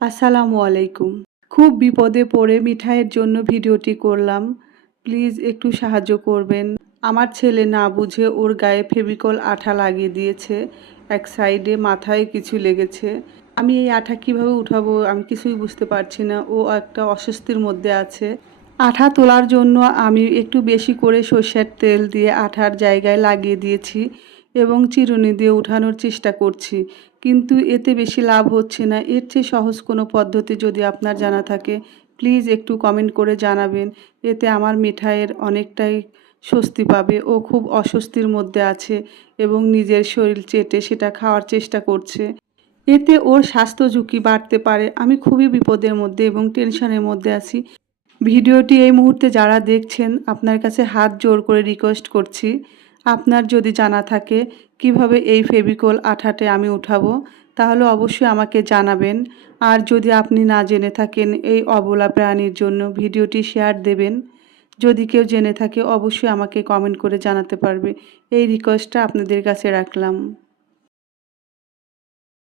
আসসালামু আলাইকুম। খুব বিপদে পড়ে মিঠাইয়ের জন্য ভিডিওটি করলাম। প্লিজ একটু সাহায্য করবেন। আমার ছেলে না বুঝে ওর গায়ে ফেভিকল আঠা লাগিয়ে দিয়েছে। এক সাইডে মাথায় কিছু লেগেছে। আমি এই আঠা কীভাবে উঠাবো আমি কিছুই বুঝতে পারছি না। ও একটা অস্বস্তির মধ্যে আছে। আঠা তোলার জন্য আমি একটু বেশি করে সর্ষের তেল দিয়ে আঠার জায়গায় লাগিয়ে দিয়েছি এবং চিরুনি দিয়ে উঠানোর চেষ্টা করছি। কিন্তু এতে বেশি লাভ হচ্ছে না। এর চেয়ে সহজ কোনো পদ্ধতি যদি আপনার জানা থাকে, প্লিজ একটু কমেন্ট করে জানাবেন। এতে আমার মিঠাইয়ের অনেকটাই স্বস্তি পাবে। ও খুব অস্বস্তির মধ্যে আছে এবং নিজের শরীর চেটে সেটা খাওয়ার চেষ্টা করছে। এতে ওর স্বাস্থ্য ঝুঁকি বাড়তে পারে। আমি খুবই বিপদের মধ্যে এবং টেনশনের মধ্যে আছি। ভিডিওটি এই মুহূর্তে যারা দেখছেন, আপনার কাছে হাত জোর করে রিকোয়েস্ট করছি। আপনার যদি জানা থাকে কীভাবে এই ফেভিকল আঠাটে আমি উঠাবো, তাহলে অবশ্যই আমাকে জানাবেন। আর যদি আপনি না জেনে থাকেন এই অবলা প্রাণীর জন্য ভিডিওটি শেয়ার দেবেন, যদি কেউ জেনে থাকে অবশ্যই আমাকে কমেন্ট করে জানাতে পারবে। এই রিকোয়েস্টটা আপনাদের কাছে রাখলাম।